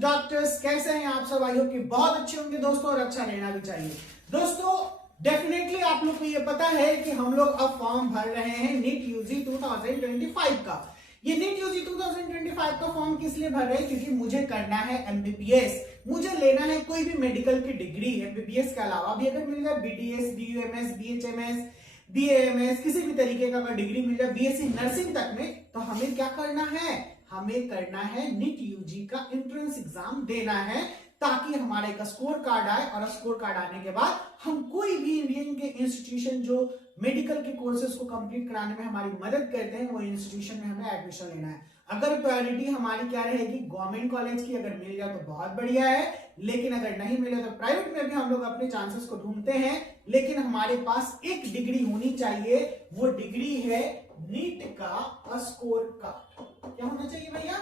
Doctors, कैसे हैं आप सब? आई होप कि बहुत अच्छे होंगे दोस्तों, और अच्छा रहना भी चाहिए। दोस्तों डेफिनेटली आप लोग को ये पता है कि हम लोग अब फॉर्म भर रहे हैं नीट यूजी 2025 का। ये नीट यूजी 2025 का फॉर्म किस लिए भर रहे हैं? क्योंकि मुझे करना है एमबीबीएस, मुझे लेना है कोई भी मेडिकल की डिग्री। एमबीबीएस के अलावा भी अगर मिल जाए बीडीएस, बीयूएमएस, बीएचएमएस, बीएएमएस, किसी भी तरीके का अगर डिग्री मिल जाए, बीएससी नर्सिंग तक में, तो हमें क्या करना है? हमें करना है नीट यूजी का एंट्रेंस एग्जाम देना है, ताकि हमारे एक स्कोर कार्ड आए, और स्कोर कार्ड आने के बाद हम कोई भी इंडियन के इंस्टीट्यूशन जो मेडिकल के कोर्सेज को कंप्लीट कराने में हमारी मदद करते हैं, वो इंस्टीट्यूशन में हमें एडमिशन लेना है। अगर प्रायोरिटी हमारी क्या रहेगी? गवर्नमेंट कॉलेज की। अगर मिल जाए तो बहुत बढ़िया है, लेकिन अगर नहीं मिले तो प्राइवेट में भी हम लोग अपने चांसेस को ढूंढते हैं। लेकिन हमारे पास एक डिग्री होनी चाहिए, वो डिग्री है नीट का स्कोर कार्ड। क्या होना चाहिए भैया?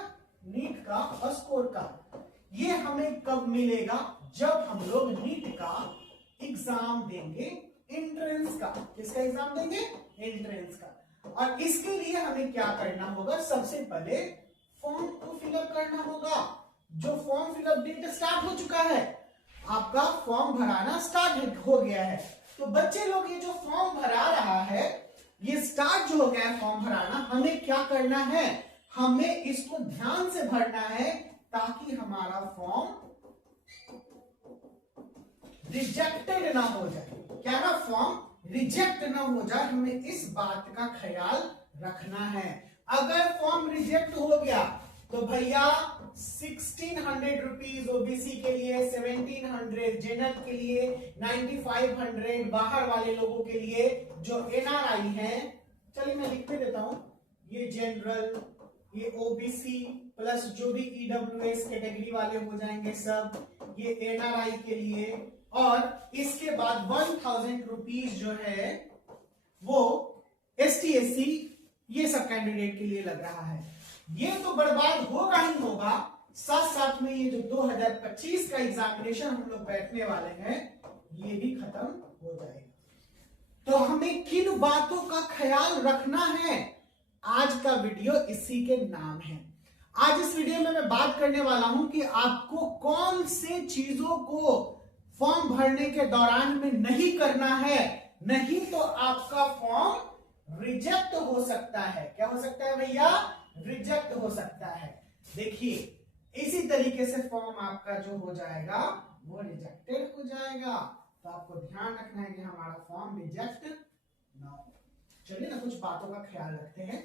नीट का स्कोर कार्ड। ये हमें कब मिलेगा? जब हम लोग नीट का एग्जाम देंगे, एंट्रेंस का। किसका एग्जाम देंगे? एंट्रेंस का। और इसके लिए हमें क्या करना होगा? सबसे पहले फॉर्म को फिलअप करना होगा। जो फॉर्म फिलअप डेट स्टार्ट हो चुका है, आपका फॉर्म भराना स्टार्ट हो गया है। तो बच्चे लोग, ये जो फॉर्म भरा रहा है, ये स्टार्ट जो हो गया है फॉर्म भराना, हमें क्या करना है? हमें इसको ध्यान से भरना है, ताकि हमारा फॉर्म रिजेक्टेड ना हो जाए। क्या ना, फॉर्म रिजेक्ट ना हो जाए, हमें इस बात का ख्याल रखना है। अगर फॉर्म रिजेक्ट हो गया तो भैया 1600 रुपीज ओबीसी के लिए, 1700 जनरल के लिए, 9500 बाहर वाले लोगों के लिए जो एनआरआई हैं। चलिए मैं लिख देता हूं, ये जनरल, ये ओबीसी प्लस जो भी ईडब्ल्यूएस कैटेगरी वाले हो जाएंगे सब, ये एनआरआई के लिए। और इसके बाद 1000 रुपीज जो है वो एसटी एससी, ये सब कैंडिडेट के लिए लग रहा है। ये तो बर्बाद होगा ही होगा, साथ साथ में ये जो 2025 का एग्जामिनेशन हम लोग बैठने वाले हैं, ये भी खत्म हो जाएगा। तो हमें किन बातों का ख्याल रखना है? आज का वीडियो इसी के नाम है। आज इस वीडियो में मैं बात करने वाला हूं कि आपको कौन से चीजों को फॉर्म भरने के दौरान में नहीं करना है, नहीं तो आपका फॉर्म रिजेक्ट हो सकता है। क्या हो सकता है भैया? रिजेक्ट हो सकता है। देखिए, इसी तरीके से फॉर्म आपका जो हो जाएगा वो रिजेक्टेड हो जाएगा। तो आपको ध्यान रखना है कि हमारा फॉर्म रिजेक्ट ना हो। चलिए ना, कुछ बातों का ख्याल रखते हैं।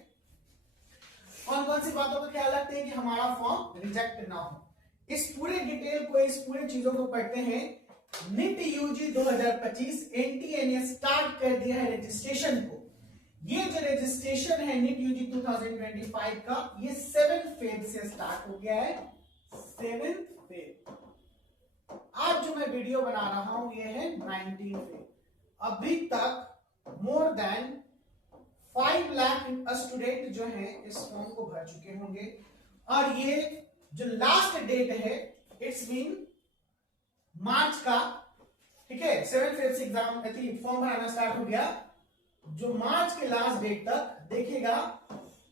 कौन कौन सी बातों का ख्याल रखते हैं कि हमारा फॉर्म रिजेक्ट ना हो? इस पूरे डिटेल को, इस पूरे चीजों को पढ़ते हैं। नीट यूजी 2025 एनटीए ने स्टार्ट कर दिया है रजिस्ट्रेशन को। ये जो रजिस्ट्रेशन है नीट यूजी 2025 का, ये 7 फेब से स्टार्ट हो गया है। 7 फेब। आज जो मैं वीडियो बना रहा हूं, ये है 19 फेब। अभी तक मोर देन 5 लाख स्टूडेंट जो हैं इस फॉर्म को भर चुके होंगे। और ये जो लास्ट डेट है, इट्स मीन मार्च का, ठीक है, 7 फेब से एग्जाम फॉर्म भराना स्टार्ट हो गया। जो मार्च के लास्ट डेट तक देखिएगा,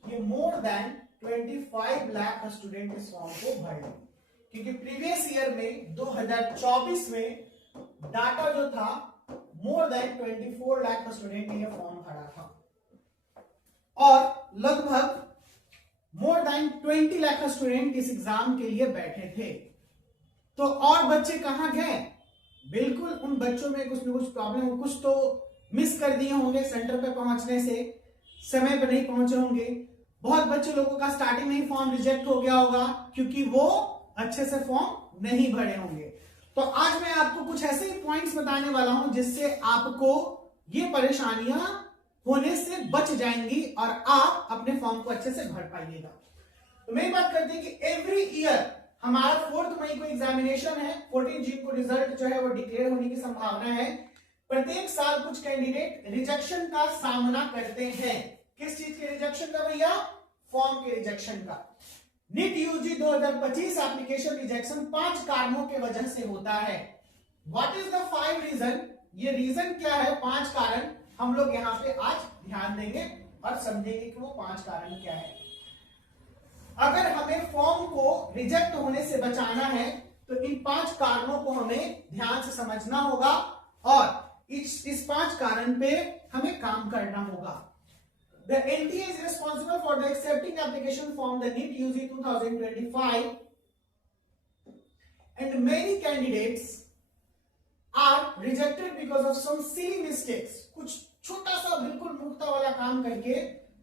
ये मोर देन 25 लाख स्टूडेंट इस फॉर्म को भरेंगे। क्योंकि प्रीवियस ईयर में 2024 में डाटा जो था, मोर देन 24 लाख स्टूडेंट ने ये फॉर्म भरा था, और लगभग मोर देन 20 लाख स्टूडेंट इस एग्जाम के लिए बैठे थे। तो और बच्चे कहां गए? बिल्कुल उन बच्चों में कुछ न कुछ प्रॉब्लम हो, कुछ तो मिस कर दिए होंगे सेंटर पे पहुंचने से, समय पर नहीं पहुंचे होंगे। बहुत बच्चे लोगों का स्टार्टिंग में ही फॉर्म रिजेक्ट हो गया होगा, क्योंकि वो अच्छे से फॉर्म नहीं भरे होंगे। तो आज मैं आपको कुछ ऐसे ही पॉइंट्स बताने वाला हूं, जिससे आपको ये परेशानियां होने से बच जाएंगी और आप अपने फॉर्म को अच्छे से भर पाइएगा। तो मेरी बात करते हैं कि एवरी ईयर हमारा 4 मई को एग्जामिनेशन है, 14 जून को रिजल्ट जो है वो डिक्लेयर होने की संभावना है। प्रत्येक साल कुछ कैंडिडेट रिजेक्शन का सामना करते हैं। किस चीज के रिजेक्शन का भैया? फॉर्म के रिजेक्शन का। नीट यूजी 2025 एप्लीकेशन रिजेक्शन 5 कारणों के वजह से होता है। What is the 5 reason? ये रीजन क्या है? 5 कारण हम लोग यहाँ पे आज ध्यान देंगे और समझेंगे कि वो 5 कारण क्या है। अगर हमें फॉर्म को रिजेक्ट होने से बचाना है तो इन 5 कारणों को हमें ध्यान से समझना होगा और इस 5 कारण पे हमें काम करना होगा। The NTA is responsible for the accepting application form the NEET UG 2025 and many candidates are rejected because of some silly mistakes। कुछ छोटा सा बिल्कुल मूर्खता वाला काम करके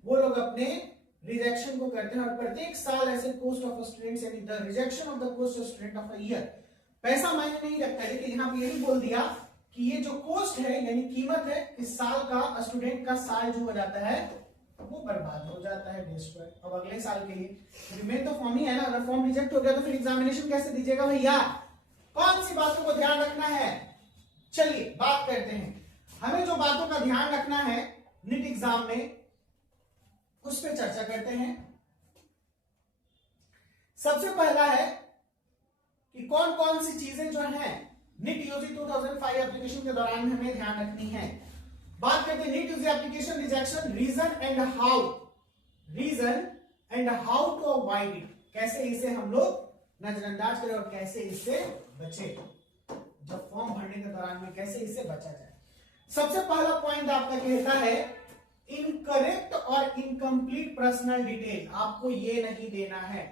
वो लोग अपने रिजेक्शन को करते हैं और प्रत्येक साल ऐसे पोस्ट ऑफ स्टूडेंट्स यानी the rejection of the post of student of a year, पैसा मायने नहीं रखता है, लेकिन यहाँ पे यही बोल दिया कि ये जो कॉस्ट है यानी कीमत है इस साल का स्टूडेंट का साल जो हो जाता है वो बर्बाद हो जाता है बेस पर। अब अगले साल के लिए रिमेन तो फॉर्म ही है ना, अगर फॉर्म रिजेक्ट हो गया तो फिर एग्जामिनेशन कैसे दीजिएगा भैया? कौन सी बातों को ध्यान रखना है? चलिए बात करते हैं। हमें जो बातों का ध्यान रखना है नीट एग्जाम में उस पर चर्चा करते हैं। सबसे पहला है कि कौन कौन सी चीजें जो है नीट यूजी 2005 एप्लीकेशन के दौरान हमें ध्यान रखनी है। बात करते हैं NEET UG application rejection reason and how to avoid it, कैसे इसे हम लोग नजरअंदाज करें और कैसे इससे बचे, जब फॉर्म भरने के दौरान में कैसे इससे बचा जाए। सबसे पहला पॉइंट आपका कहता है इनकरेक्ट और इनकम्प्लीट पर्सनल डिटेल आपको ये नहीं देना है,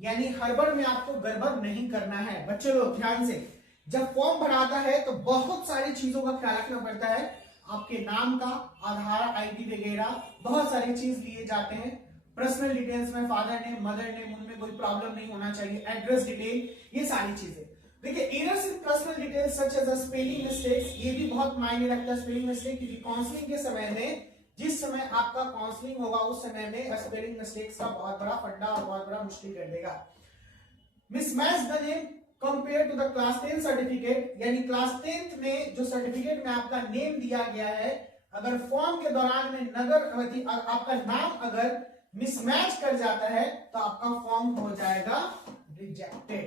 यानी हड़बड़ में आपको गड़बड़ नहीं करना है। बच्चे लोग ध्यान से, जब फॉर्म भराता है तो बहुत सारी चीजों का ख्याल रखना पड़ता है। आपके नाम का, आधार आईडी वगैरह बहुत सारी चीज लिए जाते हैं। पर्सनल डिटेल्स में फादर नेम, मदर नेम, उनमें कोई प्रॉब्लम नहीं होना चाहिए, एड्रेस डिटेल, ये सारी चीजें। देखिए errors in personal details such as spelling mistakes, ये भी बहुत मायने रखता है स्पेलिंग मिस्टेक, क्योंकि काउंसलिंग के समय में जिस समय आपका काउंसलिंग होगा उस समय में स्पेलिंग मिस्टेक्स का बहुत बड़ा फंडा और बहुत बड़ा मुश्किल कर देगा। Mismatch the name compare to the class 10 certificate, यानी क्लास 10th में जो सर्टिफिकेट में आपका नेम दिया गया है, अगर फॉर्म के दौरान में आपका नाम अगर मिसमैच कर जाता है तो आपका फॉर्म हो जाएगा रिजेक्टेड।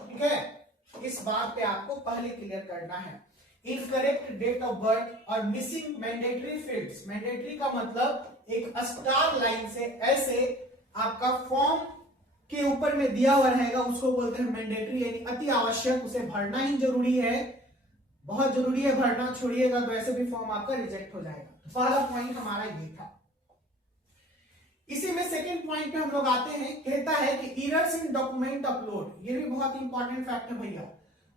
ठीक है, इस बात पे आपको पहले क्लियर करना है। इनकरेक्ट डेट ऑफ बर्थ और मिसिंग मैंडेटरी फील्ड्स, मैंडेटरी का मतलब एक स्टार लाइन से ऐसे आपका फॉर्म के ऊपर में दिया हुआ रहेगा उसको बोलते हैं मैंडेटरी, यानी अति आवश्यक, उसे भरना ही जरूरी है, बहुत जरूरी है भरना, छोड़िएगा तो ऐसे भी फॉर्म आपका रिजेक्ट हो जाएगा। पहला पॉइंट हमारा ये था। इसी में सेकंड पॉइंट पे हम लोग आते हैं, कहता है कि एरर्स इन डॉक्यूमेंट अपलोड, ये भी बहुत इंपॉर्टेंट फैक्ट है भैया।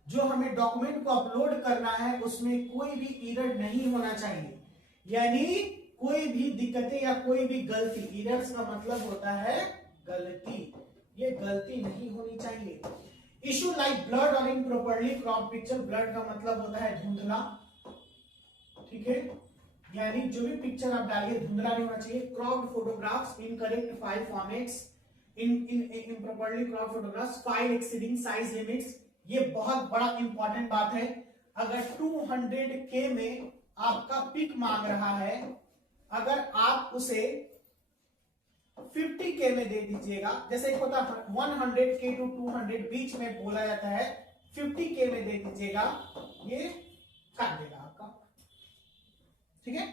जो हमें डॉक्यूमेंट को अपलोड करना है उसमें कोई भी एरर नहीं होना चाहिए, यानी कोई भी दिक्कतें या कोई भी गलती, एरर्स का मतलब होता है गलती, ये गलती नहीं होनी चाहिए। इशू लाइक ब्लड और इनप्रॉपरली क्रॉप पिक्चर, ब्लड का मतलब होता है धुंधला, ठीक है, यानी जो भी पिक्चर आप डालिए धुंधला नहीं होना चाहिए। Cropped photographs, incorrect file formats, improperly cropped photographs, file exceeding size limits, ये बहुत बड़ा इंपॉर्टेंट बात है। अगर 200K में आपका पिक मांग रहा है, अगर आप उसे 50K में दे दीजिएगा, जैसे एक होता है 100K to 200 बीच में बोला जाता है, 50K में दे दीजिएगा, ये काट देगा आपका, ठीक है,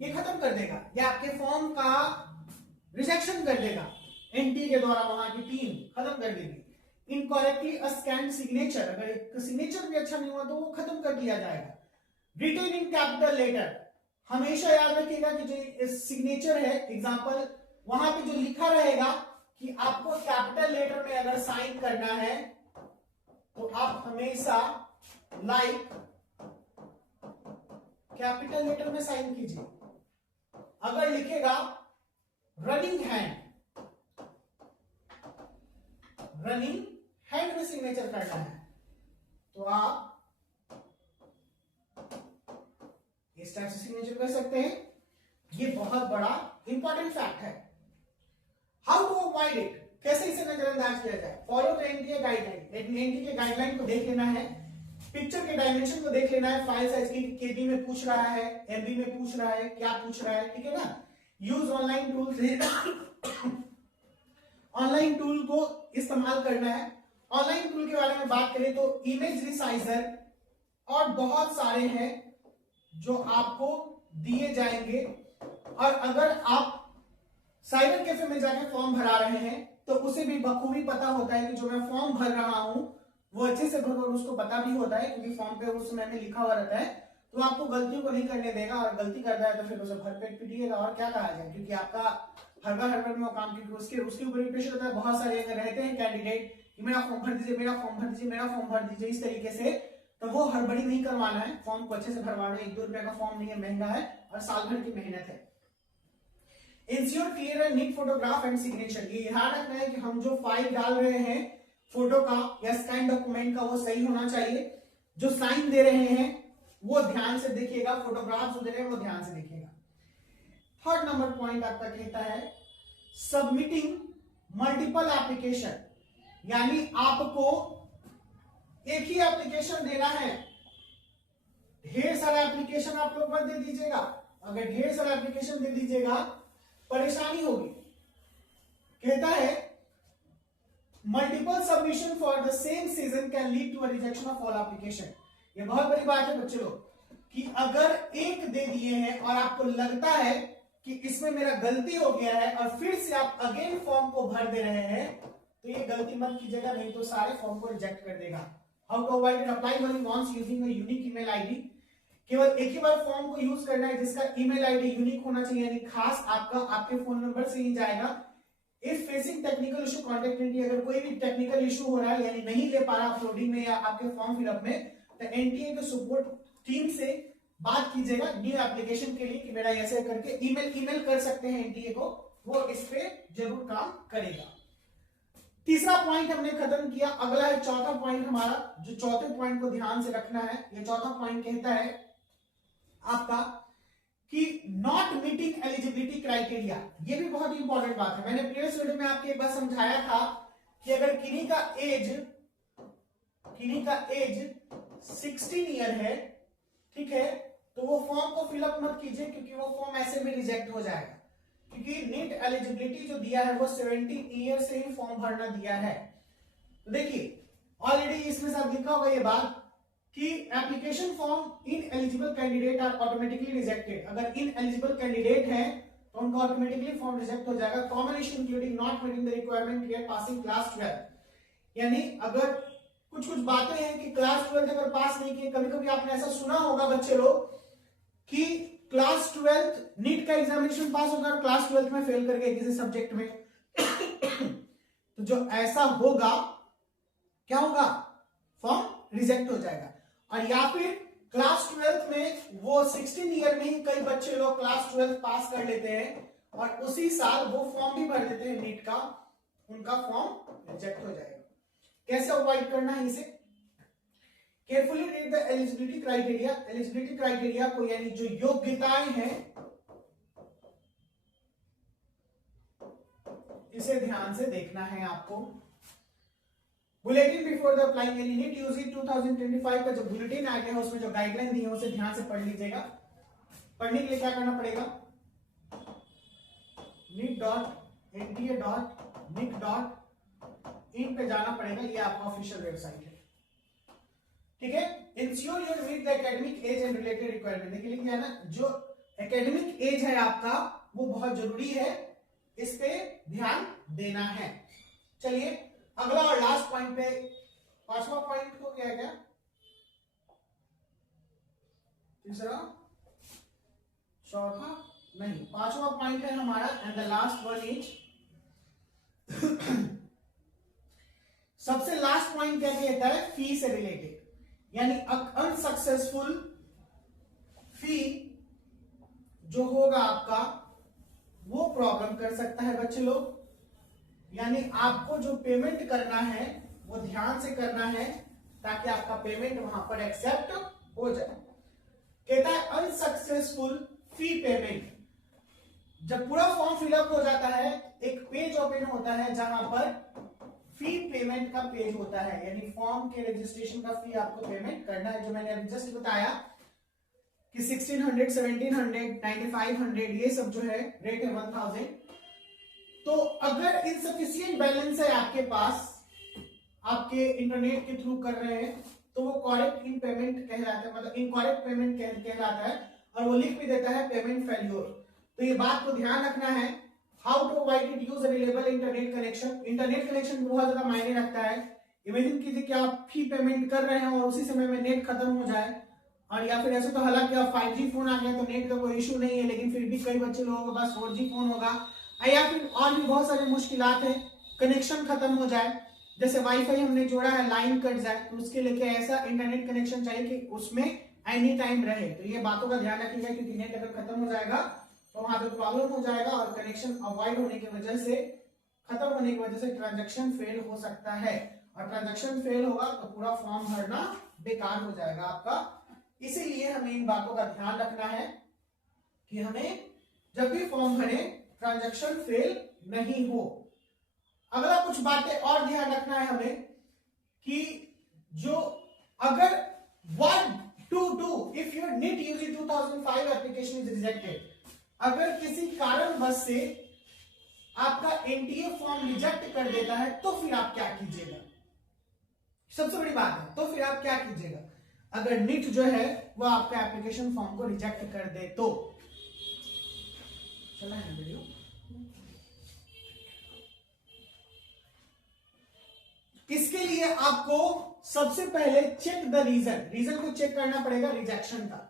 ये खत्म कर देगा, ये आपके फॉर्म का रिजेक्शन कर देगा। एनटी के द्वारा वहां की टीम खत्म कर देगी। इनकरेक्टली स्कैन सिग्नेचर, अगर सिग्नेचर भी अच्छा नहीं हुआ तो वो खत्म कर दिया जाएगा। रिटेन इन कैपिटल लेटर, हमेशा याद रखिएगा कि जो सिग्नेचर है, एग्जांपल वहां पे जो लिखा रहेगा कि आपको कैपिटल लेटर में अगर साइन करना है तो आप हमेशा लाइक कैपिटल लेटर में साइन कीजिए। अगर लिखेगा रनिंग हैंड, रनिंग हैंड में सिग्नेचर करना है तो आप इस टाइप से सिग्नेचर कर सकते हैं। ये बहुत बड़ा इंपॉर्टेंट फैक्ट है। हाउ टू अवॉइड इट, कैसे इसे नजरअंदाज किया जाए। Follow the NTA guideline, NTA के गाइडलाइन को देख लेना है, पिक्चर के डायमेंशन को देख लेना है, फाइल साइज की केबी में पूछ रहा है, एमबी में पूछ रहा है, क्या पूछ रहा है, ठीक है ना। Use online tools, online tool को इस्तेमाल करना है। ऑनलाइन टूल के बारे में बात करें तो इमेज रिसाइजर और बहुत सारे हैं जो आपको दिए जाएंगे, और अगर आप साइबर कैफे में जाके फॉर्म भरा रहे हैं तो उसे भी बखूबी पता होता है कि जो मैं फॉर्म भर रहा हूं वो अच्छे से भरो, और उसको पता भी होता है क्योंकि फॉर्म पे उस समय में लिखा हुआ रहता है, तो आपको गलतियों को नहीं करने देगा, और गलती करता है तो फिर उसे भरपेट पीटिएगा और क्या कहा जाए, क्योंकि आपका हर बार में वो काम, क्योंकि उसके ऊपर भी प्रेशर होता है। बहुत सारे अगर रहते हैं कैंडिडेट कि मेरा फॉर्म भर दीजिए, मेरा फॉर्म भर दीजिए, मेरा फॉर्म भर दीजिए, इस तरीके से, तो वो हड़बड़ी नहीं करवाना है, फॉर्म को अच्छे से भरवाना है। 1-2 रुपए का फॉर्म नहीं है, महंगा है और साल भर की मेहनत है। Ensure clear and neat photograph and signature, ये ध्यान रखना है कि हम जो फाइल डाल रहे हैं फोटो का या स्कैन डॉक्यूमेंट का वो सही होना चाहिए। जो साइन दे रहे हैं वो ध्यान से देखिएगा, फोटोग्राफ जो दे रहे हैं वो ध्यान से देखिएगा। थर्ड नंबर पॉइंट आपका कहता है सबमिटिंग मल्टीपल एप्लीकेशन, यानी आपको एक ही एप्लीकेशन देना है, ढेर सारा एप्लीकेशन आप लोग मत दे दीजिएगा। अगर ढेर सारा एप्लीकेशन दे दीजिएगा परेशानी होगी। कहता है multiple submission for the same season can lead to a rejection of all application. ये बहुत बड़ी बात है बच्चे लोग कि अगर एक दे दिए हैं और आपको लगता है कि इसमें मेरा गलती हो गया है और फिर से आप अगेन फॉर्म को भर दे रहे हैं, तो ये गलती मत कीजिएगा, नहीं तो सारे फॉर्म को रिजेक्ट कर देगा। How to avoid apply only once using a unique email ID, केवल एक ही बार फॉर्म को यूज करना है जिसका ईमेल आईडी यूनिक होना चाहिए, यानी खास आपका आपके फोन नंबर से ही जाएगा। If facing technical issue contact NTA, अगर कोई भी टेक्निकल इशू हो रहा है यानी नहीं ले पा रहा अपलोडिंग में या आपके फॉर्म फिलअप में, तो एनटीए के सपोर्ट टीम से बात कीजिएगा न्यू एप्लीकेशन के लिए कि मेरा ऐसे करके ईमेल कर सकते हैं एनटीए को, वो इस पे जरूर काम करेगा। तीसरा पॉइंट हमने खत्म किया, अगला है चौथा पॉइंट हमारा, जो चौथे पॉइंट को ध्यान से रखना है। ये चौथा पॉइंट कहता है आपका कि नॉट मीटिंग एलिजिबिलिटी क्राइटेरिया। ये भी बहुत इंपॉर्टेंट बात है, मैंने प्रीवियस वीडियो में आपको एक बार समझाया था कि अगर किन्हीं का एज 16 ईयर है, ठीक है, तो वो फॉर्म को फिलअप मत कीजिए क्योंकि वो फॉर्म ऐसे में रिजेक्ट हो जाएगा, क्योंकि नीट एलिजिबिलिटी जो दिया है वो 17 ईयर से ही फॉर्म भरना दिया है। तो देखिए ऑलरेडी इसमें सब लिखा होगा ये बात कि application form ineligible candidate are automatically rejected. अगर इन एलिजिबल कैंडिडेट हैं तो उनका ऑटोमेटिकली फॉर्म रिजेक्ट हो जाएगा। Common issue including not meeting the requirement clear passing class 12, यानी अगर कुछ बातें हैं कि क्लास 12 अगर पास नहीं किए, कभी कभी आपने ऐसा सुना होगा बच्चे लोग कि क्लास 12 नीट का एग्जामिनेशन पास होगा और क्लास 12 में फेल कर गए किसी सब्जेक्ट में तो जो ऐसा होगा क्या होगा, फॉर्म रिजेक्ट हो जाएगा। और या फिर क्लास 12 में वो 16 ईयर में ही कई बच्चे लोग क्लास 12 पास कर लेते हैं और उसी साल वो फॉर्म भी भर देते हैं नीट का, उनका फॉर्म रिजेक्ट हो जाएगा। कैसे अवॉइड करना है इसे, carefully read the eligibility criteria. Eligibility criteria को यानी जो योग्यताएं हैं इसे ध्यान से देखना है आपको। Bulletin before the applying any NEET UG 2025 का जो बुलेटिन आ गया है उसमें जो गाइडलाइन दी है उसे ध्यान से पढ़ लीजिएगा। पढ़ने के लिए क्या करना पड़ेगा, neet.nta.nic.in पे जाना पड़ेगा, ये आपका ऑफिशियल वेबसाइट है, ठीक है। Ensure you meet the academic age and related requirement. देखिए लिखा है ना, जो एकेडमिक एज है आपका वो बहुत जरूरी है, इस पे ध्यान देना है। चलिए अगला और लास्ट पॉइंट पे, पांचवा पॉइंट हो गया क्या, तीसरा चौथा नहीं, पांचवा पॉइंट है हमारा and the last one is सबसे लास्ट पॉइंट क्या कहता है, फी से रिलेटेड, यानी अनसक्सेसफुल फी जो होगा आपका वो प्रॉब्लम कर सकता है बच्चे लोग। यानी आपको जो पेमेंट करना है वो ध्यान से करना है ताकि आपका पेमेंट वहां पर एक्सेप्ट हो जाए। कहता है अनसक्सेसफुल फी पेमेंट, जब पूरा फॉर्म फिलअप हो जाता है एक पेज ओपन होता है जहां पर फी पेमेंट का पेज होता है, यानी फॉर्म के रजिस्ट्रेशन का फी आपको पेमेंट करना है, जो मैंने अभी जस्ट बताया कि 1600, 1700, 9500 ये सब जो है रेट है 1000। तो अगर इनसफिशिएंट बैलेंस है आपके पास, आपके इंटरनेट के थ्रू कर रहे हैं, तो वो करेक्ट इन पेमेंट कहलाता है, मतलब इनकरेक्ट पेमेंट कहलाता है और वो लिख भी देता है पेमेंट फेल्योर। तो ये बात को ध्यान रखना है how to avoid it, use available internet connection. Internet connection बहुत ज्यादा मायने रखता है। इमेजिन कीजिए कि आप फी पेमेंट कर रहे हैं और उसी समय में नेट खत्म हो जाए, और या फिर ऐसे तो हालांकि अब 5G फोन आ गया तो नेट का कोई इशू नहीं है, लेकिन फिर भी कई बच्चे लोगों के पास 4G फोन होगा, या फिर और भी बहुत सारी मुश्किलात है, कनेक्शन खत्म हो जाए, जैसे वाईफाई हमने जोड़ा है लाइन कट जाए, तो उसके लिए ऐसा इंटरनेट कनेक्शन चाहिए कि उसमें एनी टाइम रहे। तो ये बातों का ध्यान रखिएगा, क्योंकि नेट अगर खत्म हो जाएगा तो वहां पे प्रॉब्लम हो जाएगा और कनेक्शन अवॉइड होने की वजह से, खत्म होने की वजह से ट्रांजैक्शन फेल हो सकता है, और ट्रांजैक्शन फेल होगा तो पूरा फॉर्म भरना बेकार हो जाएगा आपका। इसीलिए हमें इन बातों का ध्यान रखना है कि हमें जब भी फॉर्म भरे ट्रांजैक्शन फेल नहीं हो। अगला कुछ बातें और ध्यान रखना है हमें कि जो अगर what to do if your NEET UG 2005 application is rejected, अगर किसी कारणवश से आपका NTA फॉर्म रिजेक्ट कर देता है तो फिर आप क्या कीजिएगा, सबसे बड़ी बात है, तो फिर आप क्या कीजिएगा अगर NEET जो है वो आपका एप्लीकेशन फॉर्म को रिजेक्ट कर दे तो। चला है वीडियो। इसके लिए आपको सबसे पहले चेक द रीजन को चेक करना पड़ेगा रिजेक्शन का।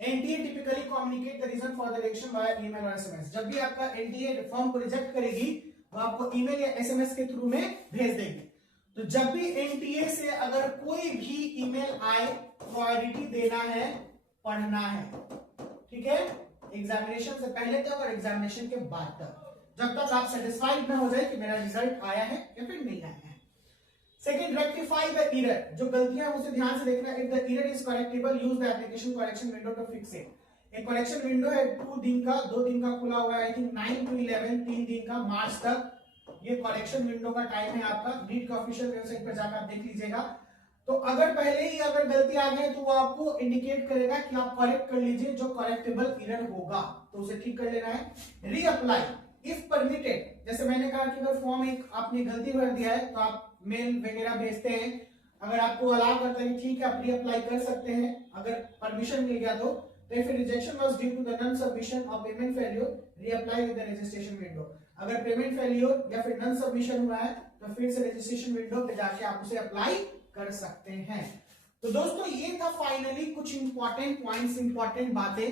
NTA typically communicate the reason for the rejection via email और SMS। जब भी आपका NTA फॉर्म को रिजेक्ट करेगी वो आपको ईमेल या SMS के थ्रू में भेज देगी। तो जब भी NTA से अगर कोई भी ईमेल आए, प्रायोरिटी देना है, पढ़ना है, ठीक है, एग्जामिनेशन से पहले तक और एग्जामिनेशन के बाद तक, जब तक आप सेटिस्फाइड ना हो जाए कि मेरा रिजल्ट आया है या फिर नहीं आया है। सेकंड, रेक्टिफाई द एरर, जो गलतियां हैं उसे ध्यान से देखना। If the error is correctable, use the application correction window to fix it. एक करेक्शन विंडो है 2 दिन का, 2 दिन का खुला हुआ है, आई थिंक 9 to 11, 3 दिन का, मार्च तक ये करेक्शन विंडो का टाइम है आपका। NEET का ऑफिशियल वेबसाइट पर जाकर आप देख लीजिएगा। तो अगर पहले ही अगर गलती आ गई तो वो आपको इंडिकेट करेगा कि आप करेक्ट कर लीजिए, जो करेक्टेबल एरर होगा तो उसे ठीक कर लेना है। रीअप्लाई इफ परमिटेड, जैसे मैंने कहा कि अगर फॉर्म एक आपने गलती भर दिया है तो आप मेल वगैरह भेजते हैं, अगर आपको अलाउ करता है ठीक है आप रीअप्लाई कर सकते हैं, अगर परमिशन मिल गया तो if rejection was due to the non submission or payment failure, reapply with the registration window। अगर पेमेंट फेलियर या फिर नॉन सबमिशन हुआ है तो फिर से रजिस्ट्रेशन विंडो पे जाके आप उसे अप्लाई कर सकते हैं। तो दोस्तों ये था फाइनली कुछ इंपॉर्टेंट पॉइंट्स, इंपॉर्टेंट बातें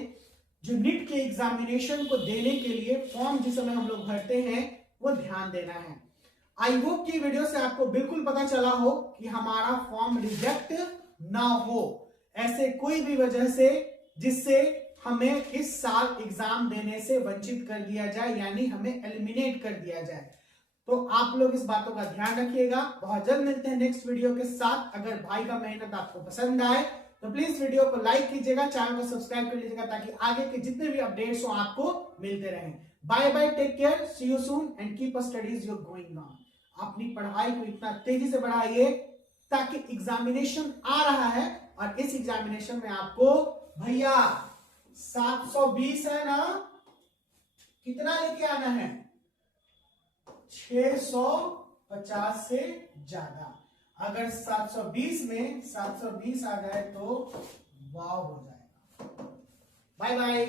जो NEET के एग्जामिनेशन को देने के लिए फॉर्म जिस समय हम लोग भरते हैं वो ध्यान देना है। आई होप कि वीडियो से आपको बिल्कुल पता चला हो कि हमारा फॉर्म रिजेक्ट ना हो ऐसे कोई भी वजह से जिससे हमें इस साल एग्जाम देने से वंचित कर दिया जाए, यानी हमें एलिमिनेट कर दिया जाए। तो आप लोग इस बातों का ध्यान रखिएगा। बहुत जल्द मिलते हैं नेक्स्ट वीडियो के साथ। अगर भाई का मेहनत आपको पसंद आए तो प्लीज वीडियो को लाइक कीजिएगा, चैनल को सब्सक्राइब कर लीजिएगा ताकि आगे के जितने भी अपडेट्स हो आपको मिलते रहें। Bye bye, take care, see you soon and keep a studies your going on. अपनी पढ़ाई को इतना तेजी से बढ़ाइए ताकि एग्जामिनेशन आ रहा है और इस एग्जामिनेशन में आपको भैया 720 है ना, कितना लेके आना है, 650 से ज्यादा। अगर 720 में 720 आ जाए तो वाव हो जाएगा। Bye bye.